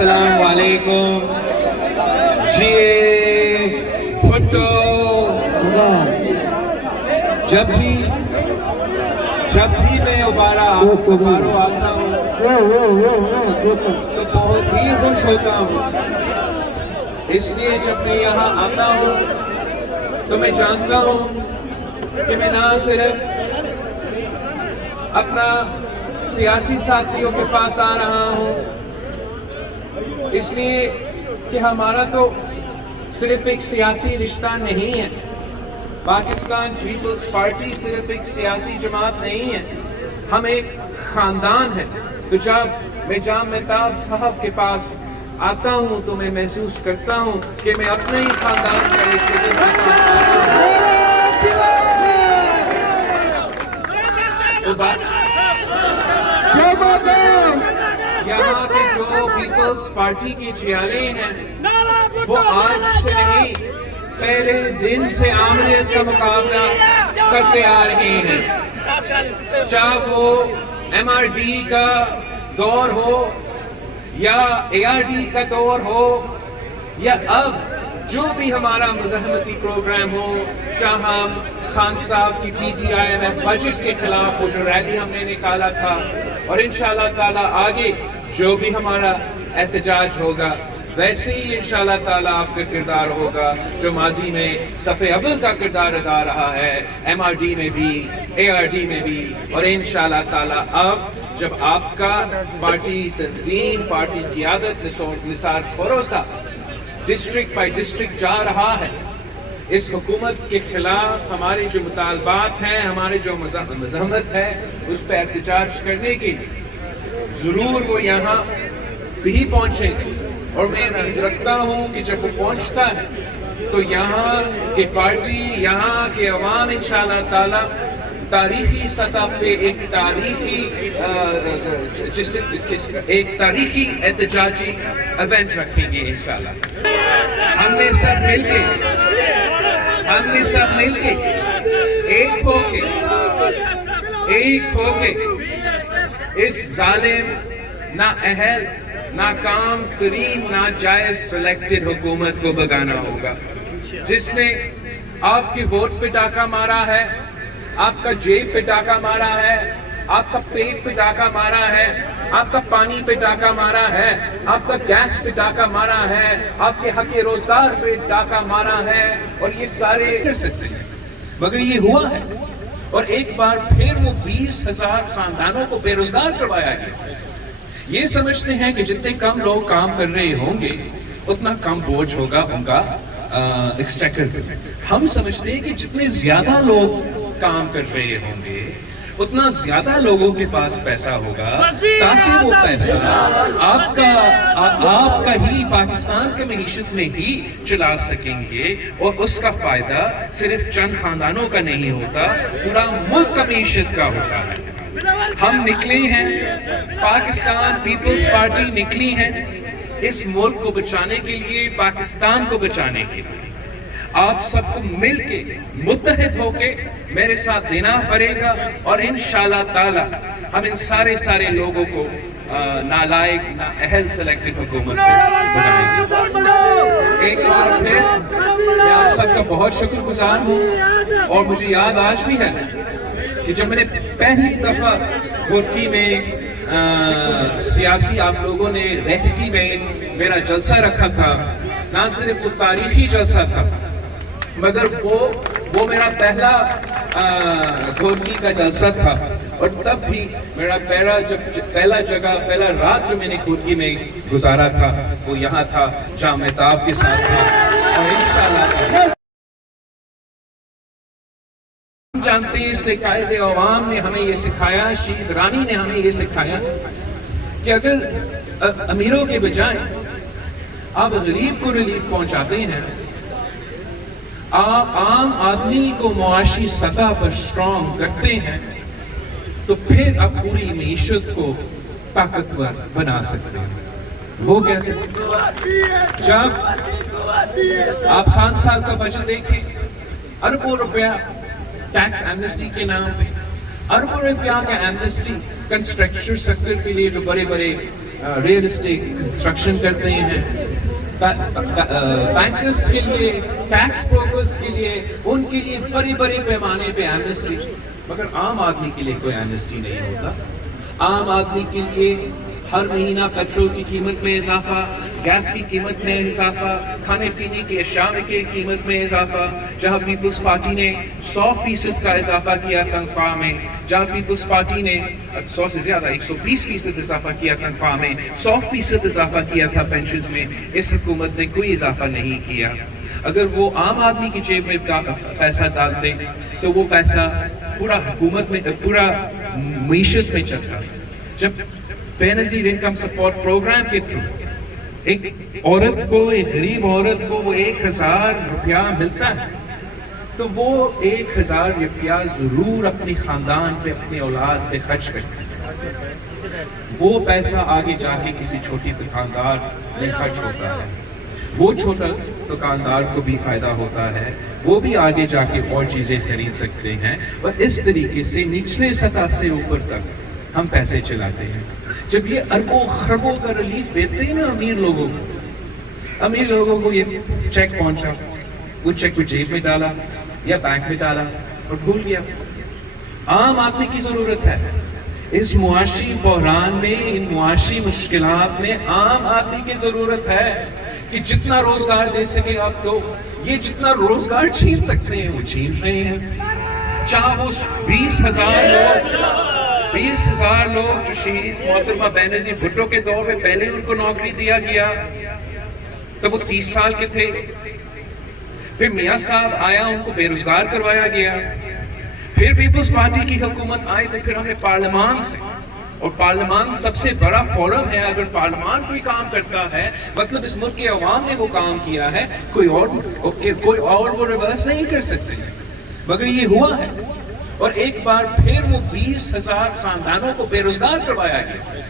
السلام علیکم جی بھٹو جب بھی میں ابارو آتا ہوں تو بہت ہی خوش ہوتا ہوں، اس لیے جب میں یہاں آتا ہوں تو میں جانتا ہوں کہ میں نہ صرف اپنا سیاسی ساتھیوں کے پاس آ رہا ہوں اس لیے کہ ہمارا تو صرف ایک سیاسی رشتہ نہیں ہے، پاکستان پیپلز پارٹی صرف ایک سیاسی جماعت نہیں ہے، ہم ایک خاندان ہیں۔ تو جب میں جام مہتاب صاحب کے پاس آتا ہوں تو میں محسوس کرتا ہوں کہ میں اپنے ہی خاندان کا ایک یہاں کے جو پیپلز پارٹی کے چیالے ہیں وہ آج سے نہیں پہلے دن سے آمریت کا مقابلہ کرتے آ رہے ہیں، چاہے وہ ایم آر ڈی کا دور ہو یا اے آر ڈی کا دور ہو یا اب جو بھی ہمارا مزاحمتی پروگرام ہو، چاہے ہم خان صاحب کی P T I M F budget کے خلاف وہ جو ریلی ہم نے نکالا تھا، اور انشاءاللہ تعالیٰ آگے جو بھی ہمارا احتجاج ہوگا ویسے ہی انشاءاللہ تعالیٰ آپ کا کردار ہوگا جو ماضی میں صف اول کا کردار ادا رہا ہے، ایم آر ڈی میں بھی اے آر ڈی میں بھی، اور انشاءاللہ تعالیٰ اب جب آپ کا پارٹی تنظیم پارٹی قیادت نثار کھورو صاحب ڈسٹرکٹ بائی ڈسٹرکٹ جا رہا ہے اس حکومت کے خلاف ہمارے جو مطالبات ہیں، ہمارے جو مزاحمت ہے اس پہ احتجاج کرنے کے لیے ضرور وہ یہاں بھی پہنچیں گے، اور میں امید رکھتا ہوں کہ جب وہ پہنچتا ہے تو یہاں کی پارٹی یہاں کے عوام انشاءاللہ تعالیٰ تاریخی سطح پہ ایک تاریخی احتجاجی ایونٹ رکھیں گے انشاءاللہ۔ ہم نے سب مل کے ایک ہو کے اس ظالم نااہل ناکام ترین ناجائز سلیکٹڈ حکومت کو بھگانا ہوگا، جس نے آپ کے ووٹ پہ ڈاکہ مارا ہے، آپ کا جیب پہ ڈاکہ مارا ہے، آپ کا پیٹ پہ ڈاکہ مارا ہے، آپ کا پانی پہ ڈاکہ مارا ہے، آپ کا گیس پہ ڈاکہ مارا ہے، آپ کے حق روزگار پہ ڈاکہ مارا ہے، اور یہ سارے مگر یہ ہوا ہے، اور ایک بار پھر وہ 20,000 خاندانوں کو بے روزگار کروایا گیا۔ یہ سمجھتے ہیں کہ جتنے کم لوگ کام کر رہے ہوں گے اتنا کم بوجھ ہوگا ان کا ایکسٹریکٹر پہ۔ ہم سمجھتے ہیں کہ جتنے زیادہ لوگ کام کر رہے ہوں گے اتنا زیادہ لوگوں کے پاس پیسہ ہوگا، تاکہ وہ پیسہ آپ کا ہی پاکستان کے معیشت میں ہی چلا سکیں گے، اور اس کا فائدہ صرف چند خاندانوں کا نہیں ہوتا، پورا ملک کا معیشت کا ہوتا ہے۔ ہم نکلے ہیں، پاکستان پیپلز پارٹی نکلی ہے اس ملک کو بچانے کے لیے، پاکستان کو بچانے کے لیے۔ آپ سب کو مل کے متحد ہو کے میرے ساتھ دینا پڑے گا، اور انشاءاللہ تعالی ہم ان سارے لوگوں کو نالائق نااہل سلیکٹڈ حکومت کو بنائیں گے۔ ایک بار پھر میں آپ سب کا بہت شکر گزار ہوں، اور مجھے یاد آج بھی ہے کہ جب میں نے پہلی دفعہ گورکی میں سیاسی آپ لوگوں نے رہنگی میں میرا جلسہ رکھا تھا، نہ صرف وہ تاریخی جلسہ تھا مگر وہ میرا پہلا گورکی کا جلسہ تھا، اور تب بھی میرا پہلا رات جو میں نے گورکی میں گزارا تھا وہ یہاں تھا، جام مہتاب کے ساتھ تھا، اور انشاءاللہ جانتے ہیں اس لیے قائد عوام نے ہمیں یہ سکھایا، شہید رانی نے ہمیں یہ سکھایا کہ اگر امیروں کے بجائے آپ غریب کو ریلیف پہنچاتے ہیں، آپ عام آدمی کو معاشی سطح پر سٹرونگ کرتے ہیں، تو پھر آپ پوری معیشت کو طاقتور بنا سکتے ہیں۔ وہ کیسے؟ جب آپ خان صاحب کا بجٹ دیکھیں، اربوں روپیہ ٹیکس ایمنسٹی کے نام پہ، اربوں روپیہ کا ایمنسٹی کنسٹرکشن سیکٹر کے لیے جو بڑے ریئل اسٹیٹ کنسٹرکشن کرتے ہیں، بینکرز کے لیے، ٹیکس بروکرز کے لیے، ان کے لیے بڑے بڑے پیمانے پہ ایمنسٹی، مگر عام آدمی کے لیے کوئی ایمنسٹی نہیں ہوتا. عام آدمی کے لیے ہر مہینہ پیٹرول کی قیمت میں اضافہ، گیس کی قیمت میں اضافہ، کھانے پینے کی اشیاء کی قیمت میں اضافہ. جہاں پیپلز پارٹی نے 100% کا اضافہ کیا تنخواہ میں، جہاں پیپلز پارٹی نے 100 سے زیادہ 120% اضافہ کیا تنخواہ میں، 100% اضافہ کیا تھا پینشنز میں، اس حکومت نے کوئی اضافہ نہیں کیا. اگر وہ عام آدمی کی جیب میں پیسہ ڈالتے تو وہ پیسہ پورا حکومت میں، پورا معیشت میں چلتا. جب بے نظیر انکم سپورٹ پروگرام کے تھرو ایک عورت کو، ایک غریب عورت کو وہ 1000 روپیہ ملتا ہے تو وہ 1000 روپیہ ضرور اپنے خاندان پہ، اپنے اولاد پہ خرچ کرتی ہے. وہ پیسہ آگے جا کے کسی چھوٹی دکاندار میں خرچ ہوتا ہے، وہ چھوٹا دکاندار کو بھی فائدہ ہوتا ہے، وہ بھی آگے جا کے اور چیزیں خرید سکتے ہیں. اور اس طریقے سے نچلے سطح سے اوپر تک ہم پیسے چلاتے ہیں. جب یہ اربوں خربوں کا ریلیف دیتے ہیں نا امیر لوگوں کو یہ چیک پہنچا، وہ چیک کو جیب میں ڈالا یا بینک میں ڈالا اور بھول گیا. عام آدمی کی ضرورت ہے اس معاشی بحران میں، ان معاشی مشکلات میں عام آدمی کی ضرورت ہے کہ جتنا روزگار دے سکے آپ دو. یہ جتنا روزگار چھین سکتے ہیں وہ چھین رہے ہیں. چاہے وہ 20,000 لوگ جو شہید محترمہ بینظیر بھٹو کے دور میں پہلے ان کو نوکری دیا گیا تب وہ 30 سال کے تھے، پھر میاں صاحب آیا ان کو بے روزگار کروایا گیا، پھر پیپلز پارٹی کی حکومت آئی تو پھر ہم نے پارلیمان سے، اور پارلیمان سب سے بڑا فورم ہے، اگر پارلیمان کوئی کام کرتا ہے مطلب اس ملک کے عوام نے وہ کام کیا ہے، کوئی اور وہ ریورس نہیں کر سکتے. مگر یہ ہوا ہے اور ایک بار پھر وہ 20,000 خاندانوں کو بے روزگار کروایا گیا.